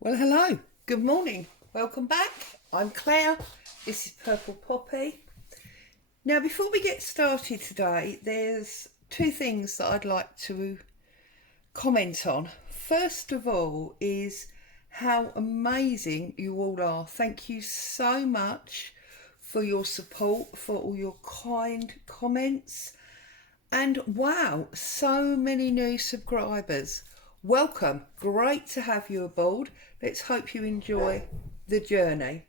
Well, hello, good morning, welcome back. I'm Claire, this is Purple Poppy. Now, before we get started today, there's two things that I'd like to comment on. First of all is how amazing you all are. Thank you so much for your support, for all your kind comments, and wow, so many new subscribers. Welcome, great to have you aboard. Let's hope you enjoy the journey.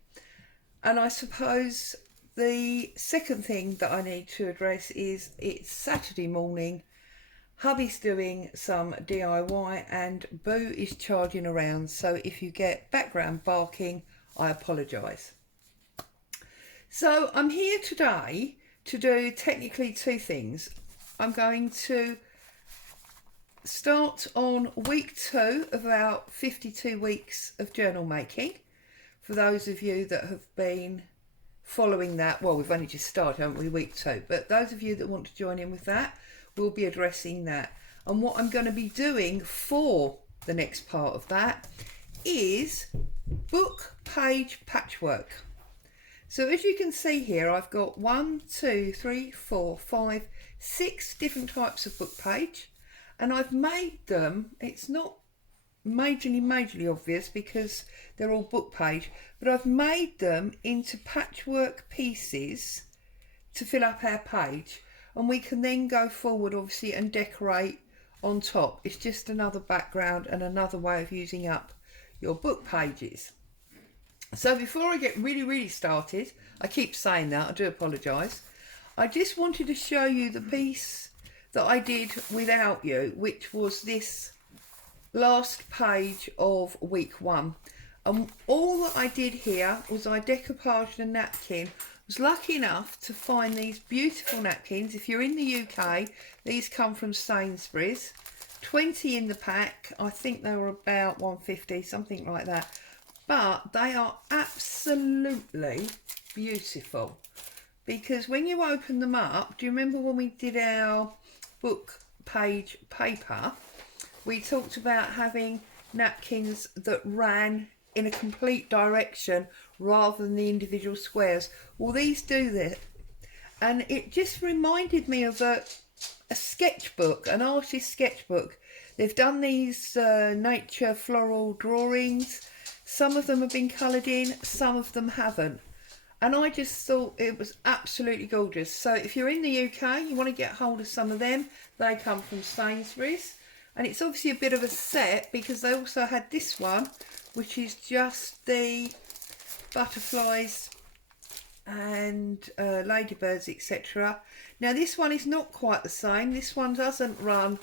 And I suppose the second thing that I need to address is it's Saturday morning. Hubby's doing some DIY and Boo is charging around. So if you get background barking, I apologise. So I'm here today to do technically two things. I'm going to start on week 2 of our 52 weeks of journal making. For those of you that have been following that, well, we've only just started, haven't we, week 2, but those of you that want to join in with that, we'll be addressing that. And what I'm going to be doing for the next part of that is book page patchwork. So as you can see here, I've got 1, 2, 3, 4, 5, 6 different types of book page. And I've made them, it's not majorly obvious because they're all book page, but I've made them into patchwork pieces to fill up our page. And we can then go forward, obviously, and decorate on top. It's just another background and another way of using up your book pages. So before I get really started, I keep saying that, I do apologise. I just wanted to show you the piece that I did without you, which was this last page of week 1. And all that I did here was I decoupaged a napkin. I was lucky enough to find these beautiful napkins. If you're in the UK, these come from Sainsbury's. 20 in the pack. I think they were about £1.50, something like that. But they are absolutely beautiful. Because when you open them up, do you remember when we did our book page paper, we talked about having napkins that ran in a complete direction rather than the individual squares? Well, these do this, and it just reminded me of a sketchbook, an artist's sketchbook. They've done these nature floral drawings. Some of them have been coloured in, some of them haven't. And I just thought it was absolutely gorgeous. So if you're in the UK, you want to get hold of some of them. They come from Sainsbury's. And it's obviously a bit of a set because they also had this one, which is just the butterflies and ladybirds, etc. Now this one is not quite the same. This one doesn't run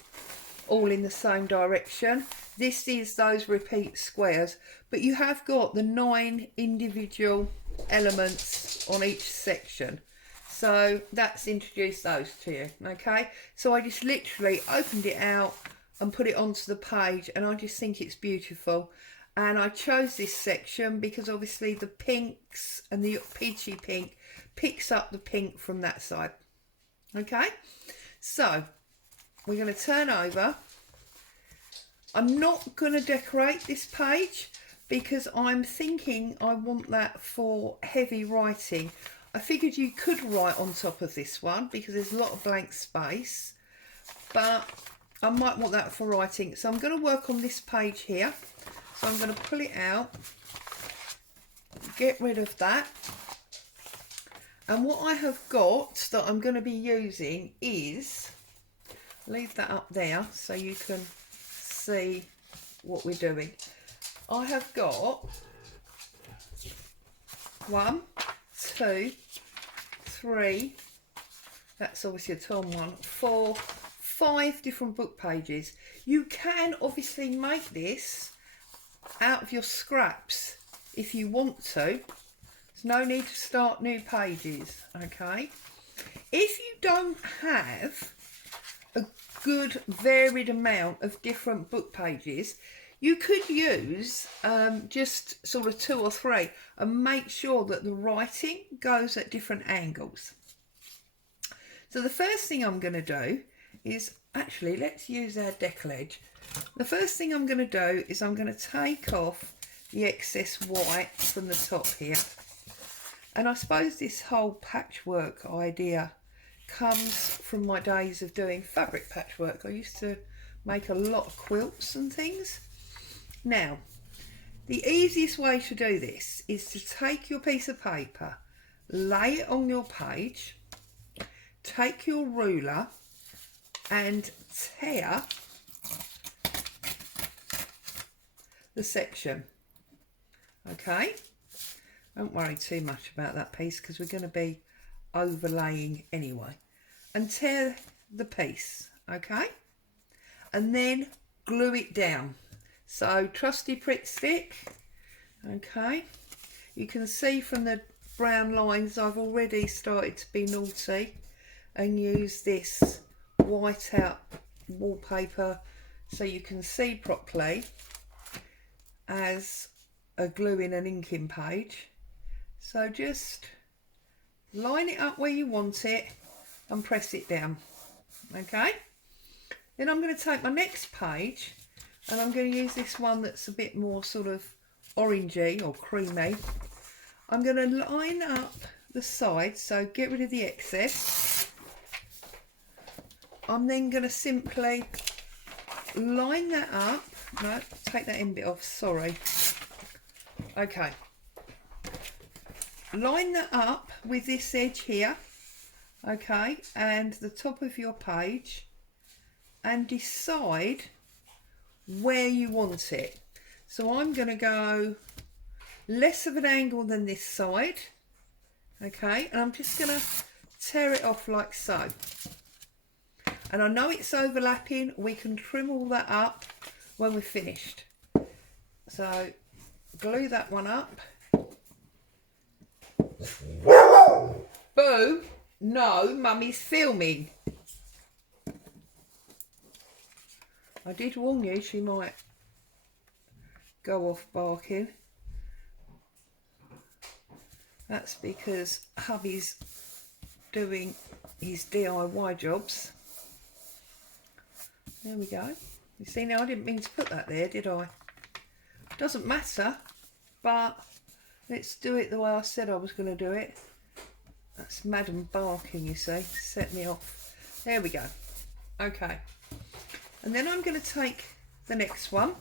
all in the same direction. This is those repeat squares. But you have got the 9 individual elements on each section, so that's introduced those to you. Okay, so I just literally opened it out and put it onto the page, and I just think it's beautiful. And I chose this section because obviously the pinks and the peachy pink picks up the pink from that side. Okay, so we're going to turn over. I'm not going to decorate this page because I'm thinking I want that for heavy writing. I figured you could write on top of this one because there's a lot of blank space, but I might want that for writing. So I'm going to work on this page here. So I'm going to pull it out, get rid of that. And what I have got that I'm going to be using is, leave that up there so you can see what we're doing. I have got 1, 2, 3, that's obviously a torn one, 4, 5 different book pages. You can obviously make this out of your scraps if you want to. There's no need to start new pages, okay? If you don't have a good varied amount of different book pages, you could use just sort of 2 or 3 and make sure that the writing goes at different angles. So the first thing I'm going to do is, actually let's use our decal edge. The first thing I'm going to do is I'm going to take off the excess white from the top here. And I suppose this whole patchwork idea comes from my days of doing fabric patchwork. I used to make a lot of quilts and things. Now, the easiest way to do this is to take your piece of paper, lay it on your page, take your ruler and tear the section. Okay, don't worry too much about that piece because we're going to be overlaying anyway. And tear the piece, okay? And then glue it down. So trusty Pritt stick, okay? You can see from the brown lines I've already started to be naughty and use this white out wallpaper so you can see properly as a gluing and inking page. So just line it up where you want it and press it down, okay? Then I'm going to take my next page and I'm going to use this one that's a bit more sort of orangey or creamy. I'm going to line up the sides, so get rid of the excess. I'm then going to simply line that up. No, take that end bit off, sorry. Okay. Line that up with this edge here, okay, and the top of your page, and decide where you want it. So I'm going to go less of an angle than this side, okay, and I'm just going to tear it off like so. And I know it's overlapping, we can trim all that up when we're finished. So glue that one up. Boo! No, Mummy's filming. I did warn you she might go off barking. That's because hubby's doing his DIY jobs. There we go. You see, now I didn't mean to put that there, did I? Doesn't matter, but let's do it the way I said I was going to do it. That's Madam barking, you see, set me off. There we go. Okay. And then I'm going to take the next one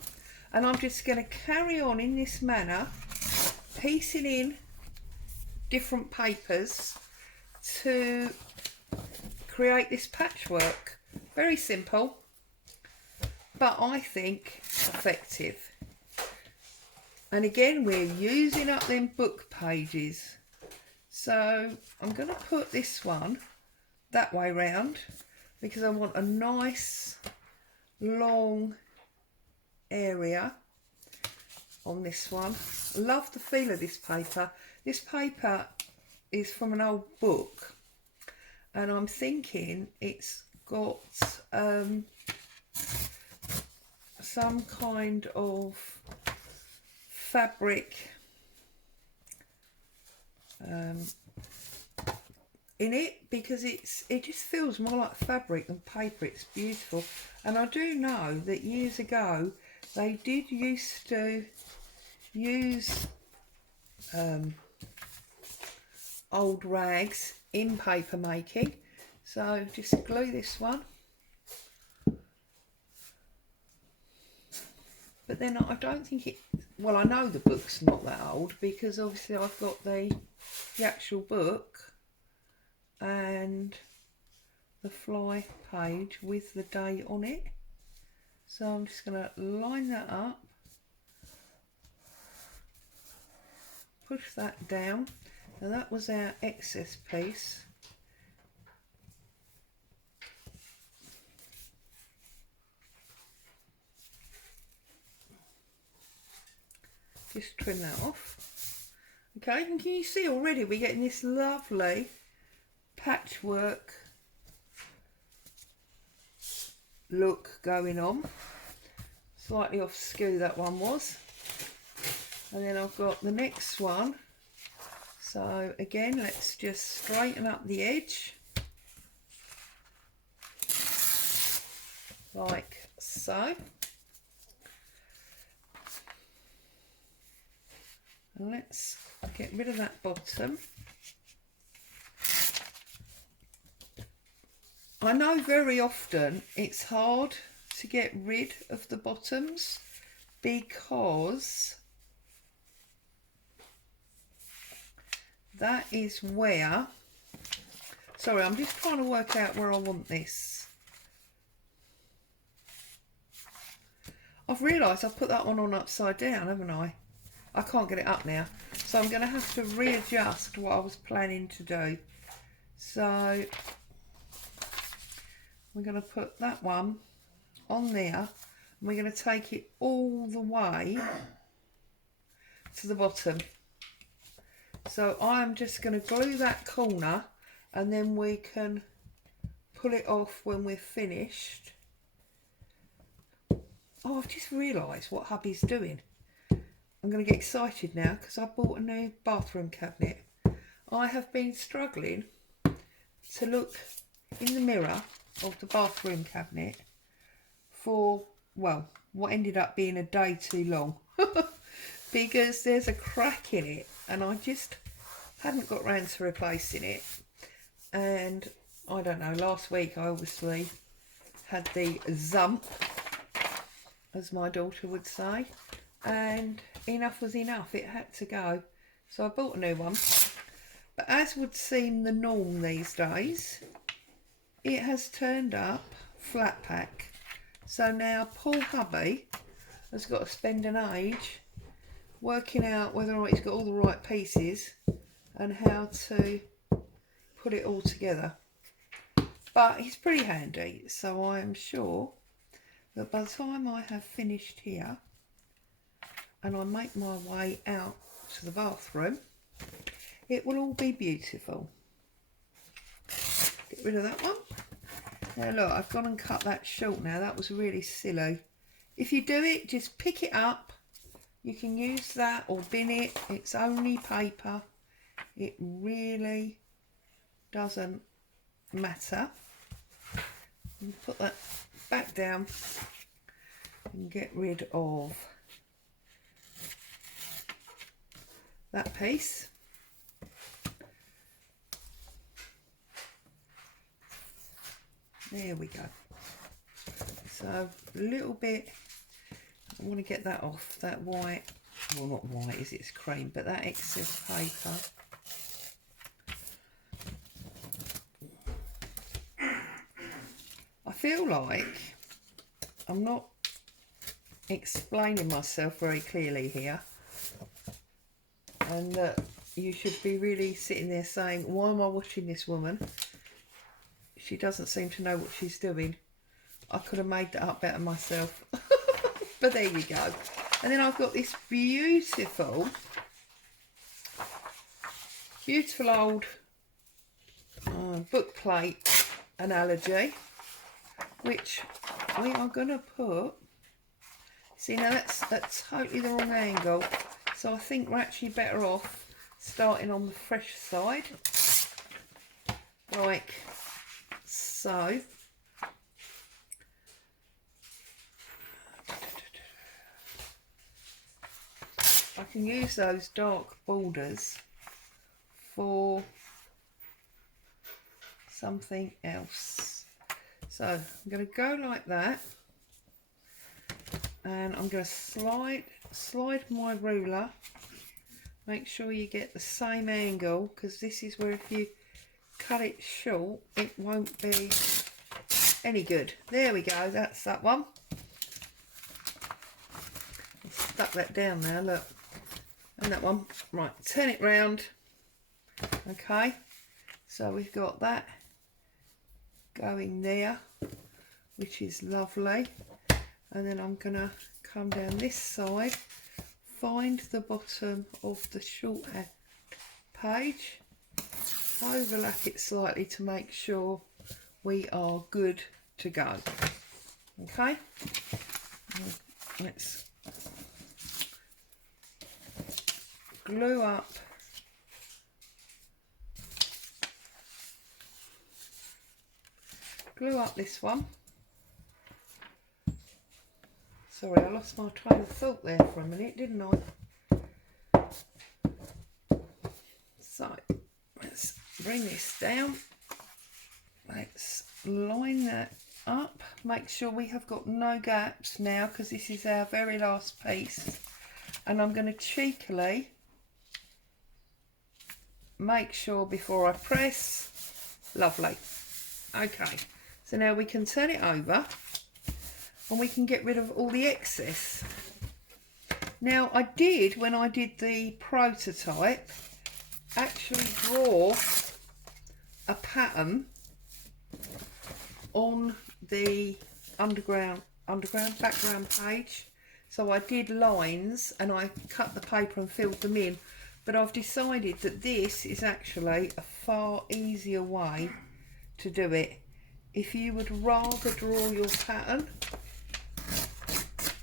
and I'm just going to carry on in this manner, piecing in different papers to create this patchwork. Very simple, but I think effective. And again, we're using up them book pages. So I'm going to put this one that way round because I want a nice long area on this one. I love the feel of this paper. This paper is from an old book and I'm thinking it's got some kind of fabric in it because it just feels more like fabric than paper. It's beautiful, and I do know that years ago they did used to use old rags in paper making. So just glue this one, but then I don't think it, well, I know the book's not that old because obviously I've got the actual book and the fly page with the date on it. So I'm just going to line that up, push that down. Now that was our excess piece. Just trim that off. Okay, and can you see already we're getting this lovely patchwork look going on. Slightly off skew that one was. And then I've got the next one. So again, let's just straighten up the edge like so. And let's get rid of that bottom. I know very often it's hard to get rid of the bottoms because that is where, sorry, I'm just trying to work out where I want this. I've realised I've put that one on upside down, haven't I? I can't get it up now. So I'm going to have to readjust what I was planning to do. So we're going to put that one on there. And we're going to take it all the way to the bottom. So I'm just going to glue that corner and then we can pull it off when we're finished. Oh, I've just realised what hubby's doing. I'm going to get excited now because I bought a new bathroom cabinet. I have been struggling to look in the mirror of the bathroom cabinet for, well, what ended up being a day too long. Because there's a crack in it and I just hadn't got round to replacing it. And I don't know, last week I obviously had the zump, as my daughter would say, and enough was enough, it had to go. So I bought a new one. But as would seem the norm these days, it has turned up flat pack. So now poor hubby has got to spend an age working out whether or not he's got all the right pieces and how to put it all together. But he's pretty handy, so I am sure that by the time I have finished here and I make my way out to the bathroom, it will all be beautiful. Get rid of that one. Now look, I've gone and cut that short now. That was really silly. If you do it, just pick it up. You can use that or bin it. It's only paper. It really doesn't matter. And put that back down and get rid of that piece. There we go. So a little bit, I want to get that off, that white, well not white is it, it's cream, but that excess paper. I feel like I'm not explaining myself very clearly here, and that you should be really sitting there saying, why am I watching this woman? She doesn't seem to know what she's doing. I could have made that up better myself. But there you go. And then I've got this beautiful old book plate analogy, which we are going to put, see now that's totally the wrong angle, so I think we're actually better off starting on the fresh side, like so. I can use those dark borders for something else. So I'm going to go like that, and I'm going to slide my ruler. Make sure you get the same angle, because this is where if you cut it short it won't be any good. There we go, that's that one. I've stuck that down now, look. And that one, right, turn it round. Okay, so we've got that going there, which is lovely. And then I'm gonna come down this side, find the bottom of the shorthand page, overlap it slightly to make sure we are good to go. Okay, let's glue up this one. Sorry, I lost my train of thought there for a minute, didn't I? So let's bring this down. Let's line that up. Make sure we have got no gaps now, because this is our very last piece. And I'm going to cheekily make sure before I press. Lovely. Okay, so now we can turn it over and we can get rid of all the excess. Now I did, when I did the prototype, actually draw a pattern on the background page. So I did lines and I cut the paper and filled them in, but I've decided that this is actually a far easier way to do it. If you would rather draw your pattern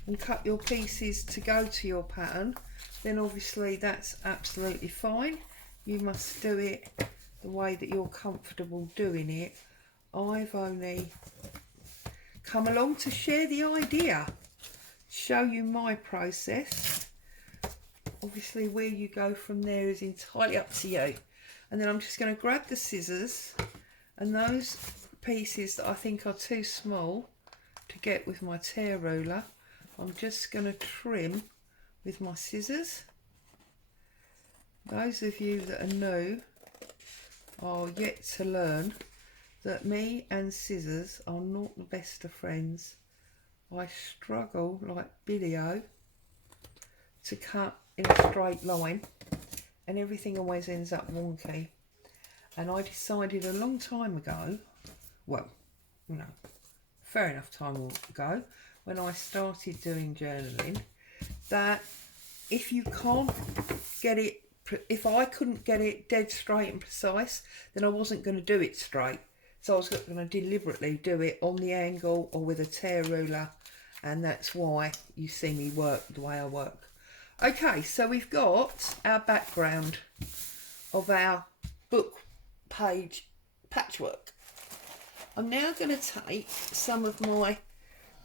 and cut your pieces to go to your pattern, then obviously that's absolutely fine. You must do it the way that you're comfortable doing it. I've only come along to share the idea, show you my process. Obviously where you go from there is entirely up to you. And then I'm just going to grab the scissors, and those pieces that I think are too small to get with my tear ruler, I'm just going to trim with my scissors. Those of you that are new are yet to learn that me and scissors are not the best of friends. I struggle like Billy-O to cut in a straight line, and everything always ends up wonky. And I decided a long time ago, well, no, fair enough time ago, when I started doing journaling, that if you can't get it, if I couldn't get it dead straight and precise, then I wasn't going to do it straight. So I was going to deliberately do it on the angle or with a tear ruler, and that's why you see me work the way I work. Okay, so we've got our background of our book page patchwork. I'm now going to take some of my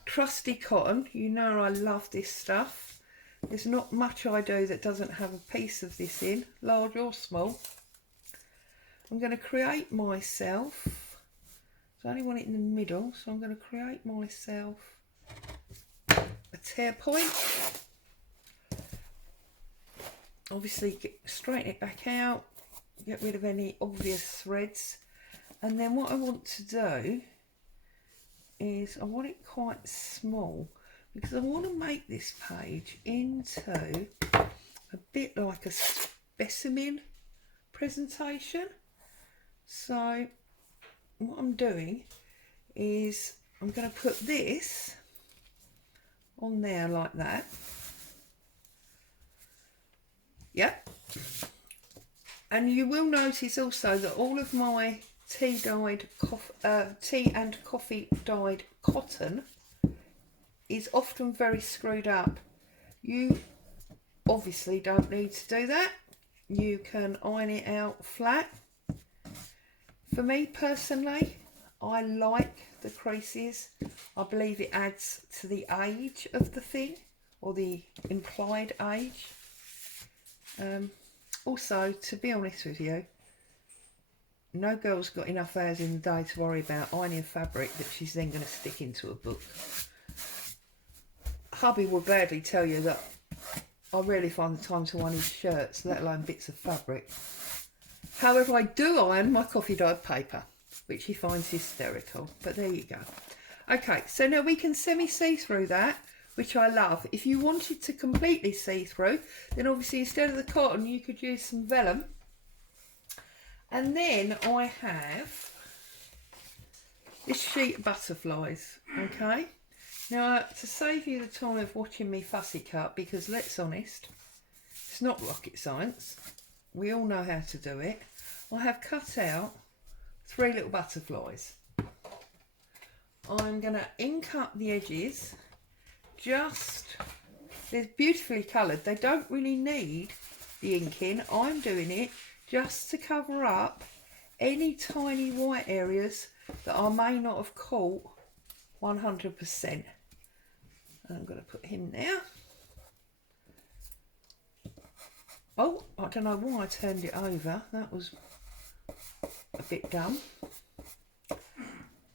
trusty cotton. You know I love this stuff. There's not much I do that doesn't have a piece of this in, large or small. I'm going to create myself, so I only want it in the middle, so I'm going to create myself a tear point. Obviously straighten it back out, get rid of any obvious threads, and then what I want to do is I want it quite small, because I want to make this page into a bit like a specimen presentation. So what I'm doing is I'm going to put this on there like that. Yep. And you will notice also that all of my tea and coffee dyed cotton is often very screwed up. You obviously don't need to do that. You can iron it out flat. For me personally, I like the creases. I believe it adds to the age of the thing, or the implied age. Also, to be honest with you, no girl's got enough hours in the day to worry about ironing fabric that she's then going to stick into a book. Hubby will gladly tell you that I rarely find the time to iron his shirts, let alone bits of fabric. However, I do iron my coffee dyed paper, which he finds hysterical, but there you go. Okay, so now we can semi-see through that, which I love. If you wanted to completely see through, then obviously instead of the cotton you could use some vellum. And then I have this sheet of butterflies, okay? Now, to save you the time of watching me fussy cut, because let's be honest, it's not rocket science, we all know how to do it, I have cut out 3 little butterflies. I'm going to ink up the edges. They're beautifully coloured. They don't really need the inking. I'm doing it just to cover up any tiny white areas that I may not have caught 100%. I'm going to put him there. Oh, I don't know why I turned it over. That was a bit dumb.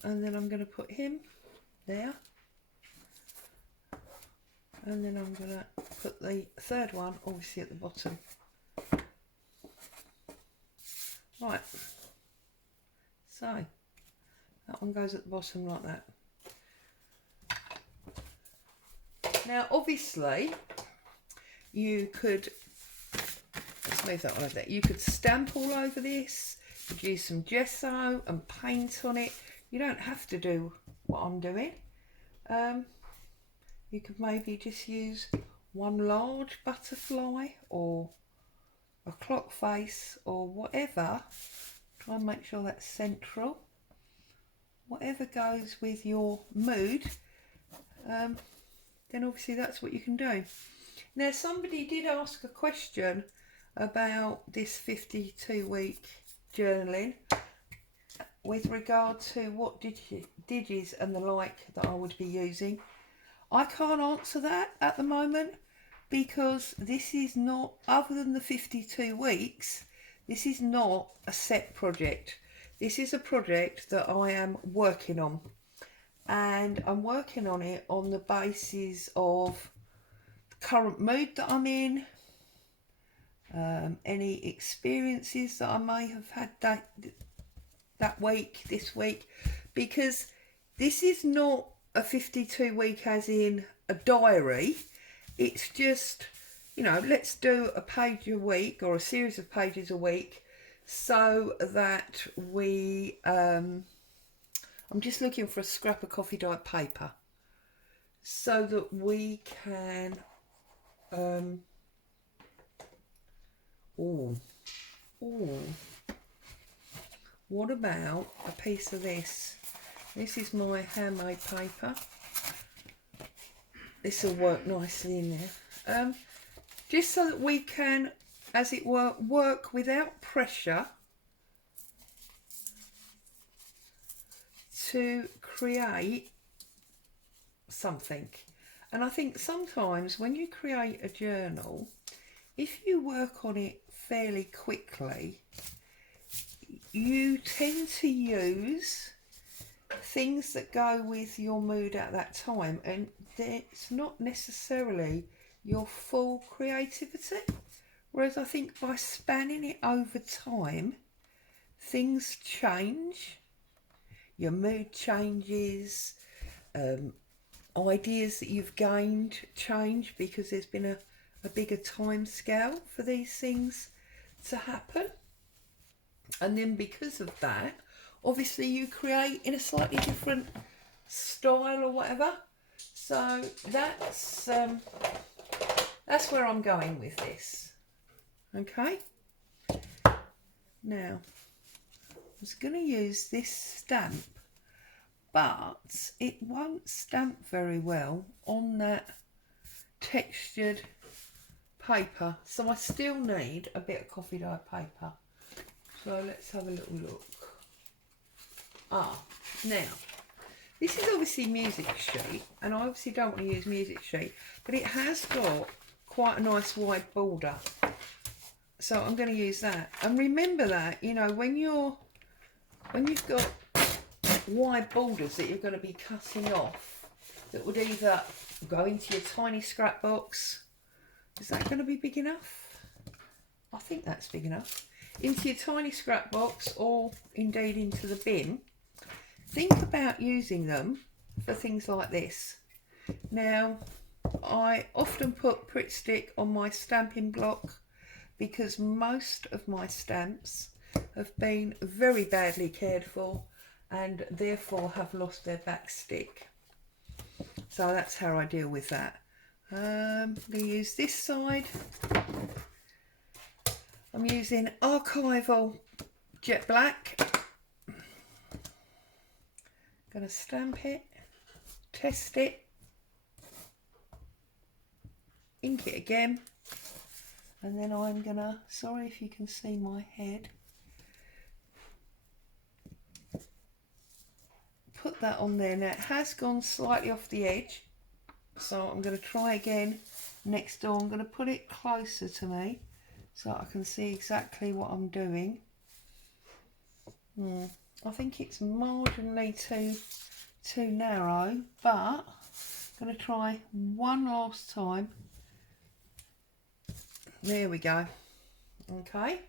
And then I'm going to put him there. And then I'm going to put the third one obviously at the bottom. Right. So, that one goes at the bottom like that. Now, obviously, you could smooth that one over there. You could stamp all over this. You could use some gesso and paint on it. You don't have to do what I'm doing. You could maybe just use one large butterfly or a clock face or whatever. Try and make sure that's central. Whatever goes with your mood, then obviously that's what you can do. Now, somebody did ask a question about this 52-week journaling with regard to what digis and the like that I would be using. I can't answer that at the moment because this is not, other than the 52 weeks, this is not a set project. This is a project that I am working on, and I'm working on it on the basis of the current mood that I'm in, any experiences that I may have had that week, this week, because this is not a 52 week as in a diary. It's just, you know, let's do a page a week or a series of pages a week so that we, I'm just looking for a scrap of coffee dyed paper so that we can, what about a piece of this? This is my handmade paper. This will work nicely in there. Just so that we can, as it were, work without pressure to create something. And I think sometimes when you create a journal, if you work on it fairly quickly, you tend to use things that go with your mood at that time, and it's not necessarily your full creativity. Whereas I think by spanning it over time, things change, your mood changes, ideas that you've gained change because there's been a bigger time scale for these things to happen. And then because of that, obviously you create in a slightly different style or whatever. So that's where I'm going with this. Okay. Now, I was going to use this stamp, but it won't stamp very well on that textured paper. So I still need a bit of coffee dye paper. So let's have a little look. Now, this is obviously music sheet, and I obviously don't want to use music sheet, but it has got quite a nice wide border. So I'm going to use that. And remember that, you know, when you've got wide borders that you're going to be cutting off, that would either go into your tiny scrap box. Is that going to be big enough? I think that's big enough. Into your tiny scrap box, or indeed into the bin. Think about using them for things like this. Now, I often put Pritt Stick on my stamping block because most of my stamps have been very badly cared for and therefore have lost their back stick. So that's how I deal with that. I'm going to use this side. I'm using Archival Jet Black. Going to stamp it, test it, ink it again, and then I'm going to, sorry if you can see my head, put that on there. Now it has gone slightly off the edge, so I'm going to try again next door. I'm going to put it closer to me so I can see exactly what I'm doing. I think it's marginally too narrow, but I'm going to try one last time. There we go. Okay,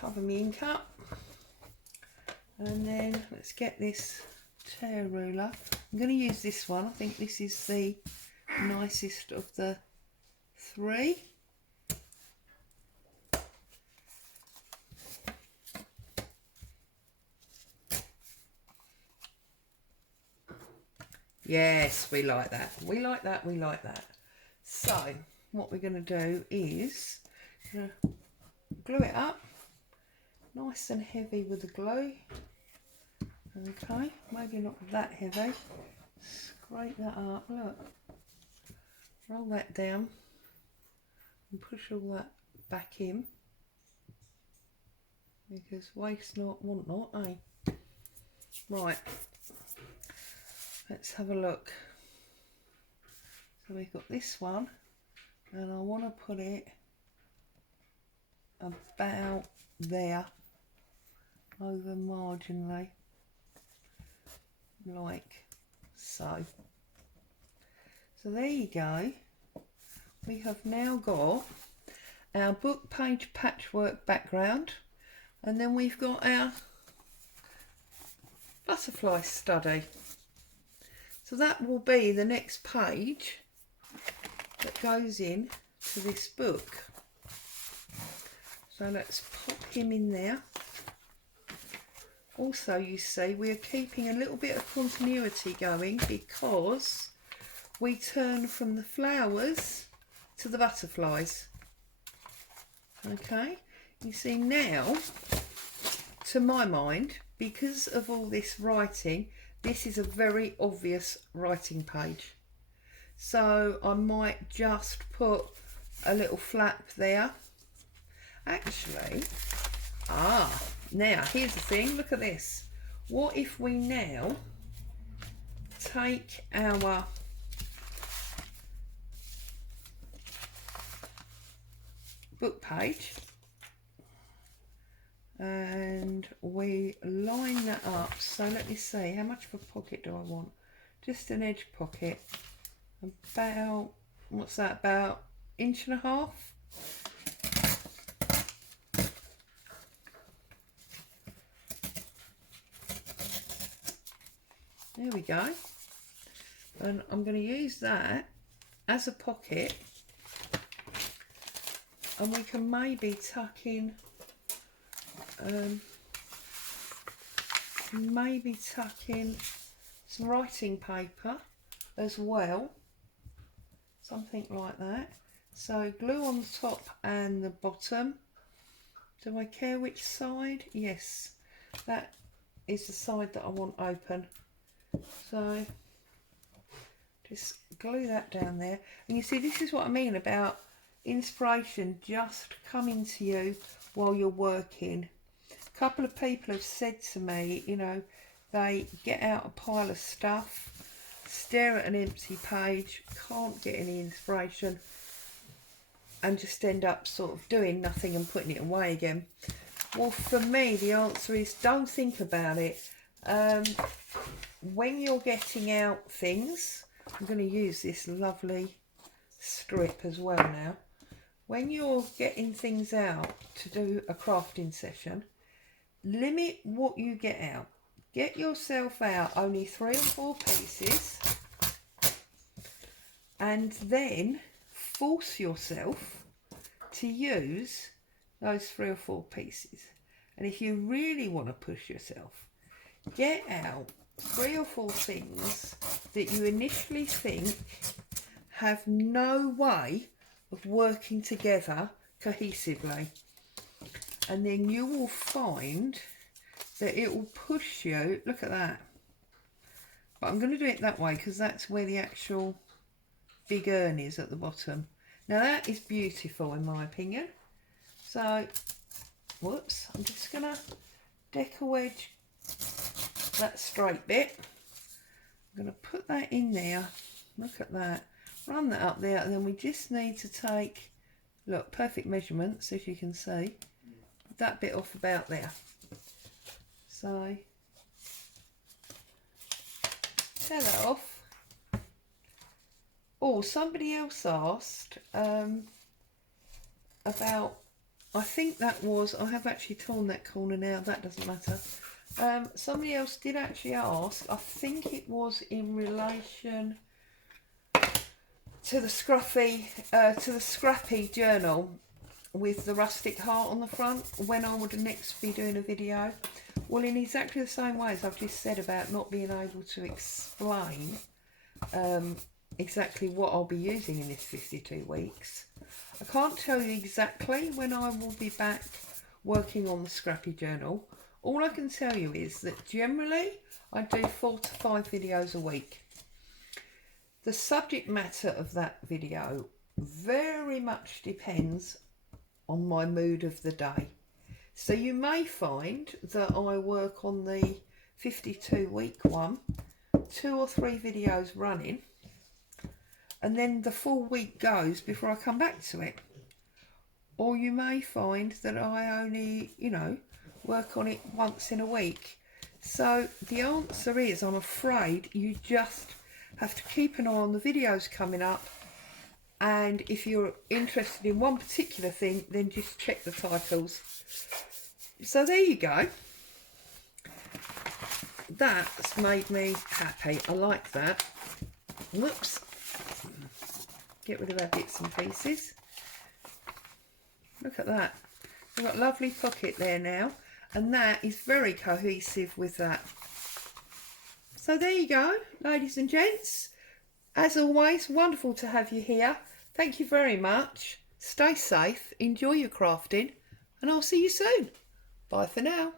cover my ink up, and then let's get this tear ruler. I'm going to use this one. I think this is the nicest of the three. Yes, we like that. We like that. We like that. So what we're going to do is glue it up nice and heavy with the glue. Okay, maybe not that heavy. Scrape that up, look. Roll that down and push all that back in, because waste not, want not, eh? Right, let's have a look. So we've got this one, and I want to put it about there, over marginally, like so. So there you go. We have now got our book page patchwork background, and then we've got our butterfly study. So that will be the next page that goes in to this book. So let's pop him in there. Also, you see, we're keeping a little bit of continuity going because we turn from the flowers to the butterflies. Okay, you see now, to my mind, because of all this writing, this is a very obvious writing page. So I might just put a little flap there. Actually, now here's the thing, look at this. What if we now take our book page and we line that up? So let me see, how much of a pocket do I want? Just an edge pocket, about, what's that, about 1.5 inches. There we go. And I'm going to use that as a pocket, and we can maybe tuck in some writing paper as well, something like that. So glue on the top and the bottom. Do I care which side? Yes, that is the side that I want open. So just glue that down there, and you see, this is what I mean about inspiration just coming to you while you're working. A couple of people have said to me, you know, they get out a pile of stuff, stare at an empty page, can't get any inspiration, and just end up sort of doing nothing and putting it away again. Well, for me, the answer is don't think about it. When you're getting out things, I'm going to use this lovely strip as well now. When you're getting things out to do a crafting session, limit what you get out. Get yourself out only 3 or 4 pieces, and then force yourself to use those 3 or 4 pieces. And if you really want to push yourself, get out 3 or 4 things that you initially think have no way of working together cohesively, and then you will find that it will push you. Look at that. But I'm going to do it that way because that's where the actual big urn is, at the bottom. Now that is beautiful in my opinion. So, whoops, I'm just going to deck a wedge that straight bit. I'm going to put that in there. Look at that. Run that up there, and then we just need to take Look, perfect measurements, as you can see. That bit off about there. So, tear that off. Oh, somebody else asked about, I think that was, I have actually torn that corner now, that doesn't matter. Somebody else did actually ask, I think it was in relation to the scrappy journal with the rustic heart on the front, when I would next be doing a video. Well, in exactly the same way as I've just said about not being able to explain exactly what I'll be using in this 52 weeks, I can't tell you exactly when I will be back working on the scrappy journal. All I can tell you is that generally I do 4 to 5 videos a week. The subject matter of that video very much depends on my mood of the day. So you may find that I work on the 52 week one, 2 or 3 videos running, and then the full week goes before I come back to it. Or you may find that I only, you know, work on it once in a week. So the answer is, I'm afraid you just have to keep an eye on the videos coming up, and if you're interested in one particular thing, then just check the titles. So there you go. That's made me happy. I like that. Whoops. Get rid of our bits and pieces. Look at that. We've got a lovely pocket there now, and that is very cohesive with that. So there you go, ladies and gents. As always, wonderful to have you here. Thank you very much. Stay safe, enjoy your crafting, and I'll see you soon. Bye for now.